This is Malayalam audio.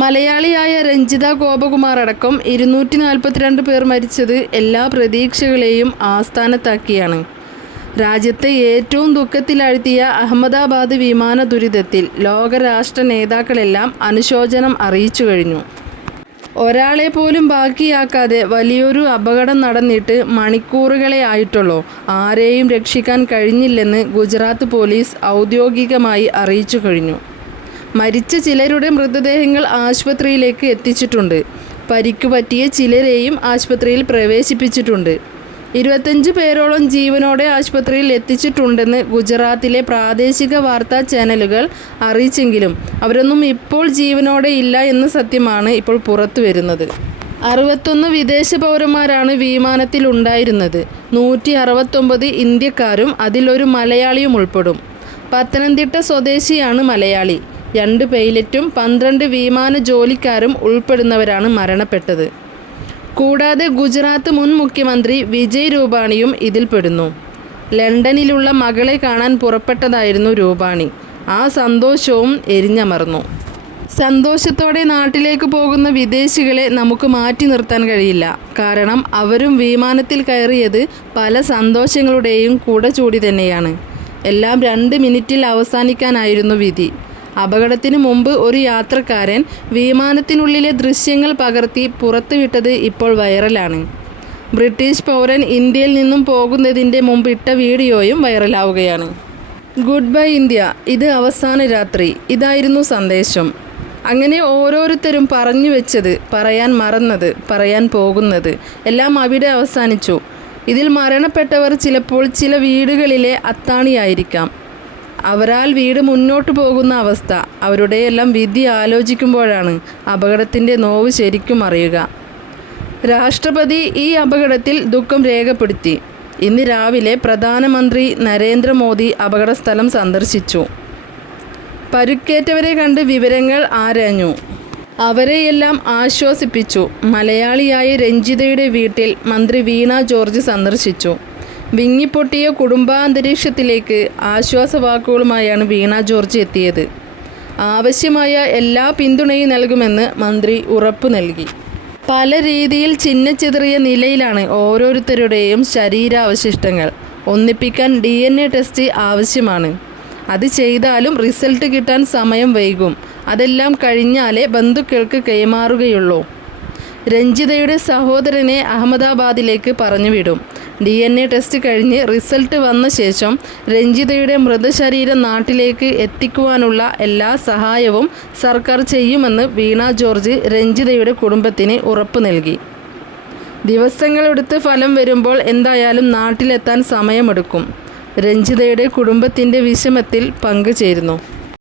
മലയാളിയായ രഞ്ജിത ഗോപകുമാർ അടക്കം 242 പേർ മരിച്ചത് എല്ലാ പ്രതീക്ഷകളെയും ആസ്ഥാനത്താക്കിയാണ്. രാജ്യത്തെ ഏറ്റവും ദുഃഖത്തിലാഴ്ത്തിയ അഹമ്മദാബാദ് വിമാന ദുരിതത്തിൽ ലോകരാഷ്ട്ര നേതാക്കളെല്ലാം അനുശോചനം അറിയിച്ചു കഴിഞ്ഞു. ഒരാളെ പോലും ബാക്കിയാക്കാതെ വലിയൊരു അപകടം നടന്നിട്ട് മണിക്കൂറുകളെ ആയിട്ടുള്ളൂ. ആരെയും രക്ഷിക്കാൻ കഴിഞ്ഞില്ലെന്ന് ഗുജറാത്ത് പോലീസ് ഔദ്യോഗികമായി അറിയിച്ചു കഴിഞ്ഞു. മരിച്ച ചിലരുടെ മൃതദേഹങ്ങൾ ആശുപത്രിയിലേക്ക് എത്തിച്ചിട്ടുണ്ട്. പരിക്കു പറ്റിയ ചിലരെയും ആശുപത്രിയിൽ പ്രവേശിപ്പിച്ചിട്ടുണ്ട്. 25 പേരോളം ജീവനോടെ ആശുപത്രിയിൽ എത്തിച്ചിട്ടുണ്ടെന്ന് ഗുജറാത്തിലെ പ്രാദേശിക വാർത്താ ചാനലുകൾ അറിയിച്ചെങ്കിലും അവരൊന്നും ഇപ്പോൾ ജീവനോടെ ഇല്ല എന്ന സത്യമാണ് ഇപ്പോൾ പുറത്തു വരുന്നത്. 61 വിദേശ പൗരന്മാരാണ് വിമാനത്തിൽ ഉണ്ടായിരുന്നത്. 169 ഇന്ത്യക്കാരും അതിലൊരു മലയാളിയും ഉൾപ്പെടും. പത്തനംതിട്ട സ്വദേശിയാണ് മലയാളി. 2 പൈലറ്റും 12 വിമാന ജോലിക്കാരും ഉൾപ്പെടുന്നവരാണ് മരണപ്പെട്ടത്. കൂടാതെ ഗുജറാത്ത് മുൻ മുഖ്യമന്ത്രി വിജയ് രൂപാണിയും ഇതിൽപ്പെടുന്നു. ലണ്ടനിലുള്ള മകളെ കാണാൻ പുറപ്പെട്ടതായിരുന്നു രൂപാണി. ആ സന്തോഷവും എരിഞ്ഞമർന്നു. സന്തോഷത്തോടെ നാട്ടിലേക്ക് പോകുന്ന വിദേശികളെ നമുക്ക് മാറ്റി നിർത്താൻ കഴിയില്ല. കാരണം അവരും വിമാനത്തിൽ കയറിയത് പല സന്തോഷങ്ങളുടെയും കുടചൂടി തന്നെയാണ്. എല്ലാം 2 മിനിറ്റിൽ അവസാനിക്കാനായിരുന്നു വിധി. അപകടത്തിന് മുമ്പ് ഒരു യാത്രക്കാരൻ വിമാനത്തിനുള്ളിലെ ദൃശ്യങ്ങൾ പകർത്തി പുറത്തുവിട്ടത് ഇപ്പോൾ വൈറലാണ്. ബ്രിട്ടീഷ് പൗരൻ ഇന്ത്യയിൽ നിന്നും പോകുന്നതിൻ്റെ മുമ്പ് ഇട്ട വീഡിയോയും വൈറലാവുകയാണ്. ഗുഡ് ബൈ ഇന്ത്യ, ഇത് അവസാന രാത്രി, ഇതായിരുന്നു സന്ദേശം. അങ്ങനെ ഓരോരുത്തരും പറഞ്ഞു വെച്ചത്, പറയാൻ മറന്നത്, പറയാൻ പോകുന്നത് എല്ലാം അവിടെ അവസാനിച്ചു. ഇതിൽ മരണപ്പെട്ടവർ ചിലപ്പോൾ ചില വീടുകളിലെ അത്താണിയായിരിക്കാം. അവരാൽ വീട് മുന്നോട്ട് പോകുന്ന അവസ്ഥ, അവരുടെയെല്ലാം വിധി ആലോചിക്കുമ്പോഴാണ് അപകടത്തിൻ്റെ നോവ് ശരിക്കും അറിയുക. രാഷ്ട്രപതി ഈ അപകടത്തിൽ ദുഃഖം രേഖപ്പെടുത്തി. ഇന്ന് രാവിലെ പ്രധാനമന്ത്രി നരേന്ദ്രമോദി അപകടസ്ഥലം സന്ദർശിച്ചു. പരുക്കേറ്റവരെ കണ്ട് വിവരങ്ങൾ ആരാഞ്ഞു. അവരെയെല്ലാം ആശ്വസിപ്പിച്ചു. മലയാളിയായ രഞ്ജിതയുടെ വീട്ടിൽ മന്ത്രി വീണ ജോർജ് സന്ദർശിച്ചു. വിങ്ങിപ്പൊട്ടിയ കുടുംബാന്തരീക്ഷത്തിലേക്ക് ആശ്വാസവാക്കുകളുമായാണ് വീണ ജോർജ് എത്തിയത്. ആവശ്യമായ എല്ലാ പിന്തുണയും നൽകുമെന്ന് മന്ത്രി ഉറപ്പു നൽകി. പല രീതിയിൽ ചിന്നച്ചിതറിയ നിലയിലാണ് ഓരോരുത്തരുടെയും ശരീരാവശിഷ്ടങ്ങൾ. ഒന്നിപ്പിക്കാൻ DNA ടെസ്റ്റ് ആവശ്യമാണ്. അത് ചെയ്താലും റിസൾട്ട് കിട്ടാൻ സമയം വൈകും. അതെല്ലാം കഴിഞ്ഞാലേ ബന്ധുക്കൾക്ക് കൈമാറുകയുള്ളൂ. രഞ്ജിതയുടെ സഹോദരനെ അഹമ്മദാബാദിലേക്ക് പറഞ്ഞുവിടും. DNA ടെസ്റ്റ് കഴിഞ്ഞ് റിസൾട്ട് വന്ന ശേഷം രഞ്ജിതയുടെ മൃതശരീരം നാട്ടിലേക്ക് എത്തിക്കുവാനുള്ള എല്ലാ സഹായവും സർക്കാർ ചെയ്യുമെന്ന് വീണ ജോർജ് രഞ്ജിതയുടെ കുടുംബത്തിന് ഉറപ്പു നൽകി. ദിവസങ്ങളെടുത്ത് ഫലം വരുമ്പോൾ എന്തായാലും നാട്ടിലെത്താൻ സമയമെടുക്കും. രഞ്ജിതയുടെ കുടുംബത്തിൻ്റെ വിഷമത്തിൽ പങ്കുചേരുന്നു.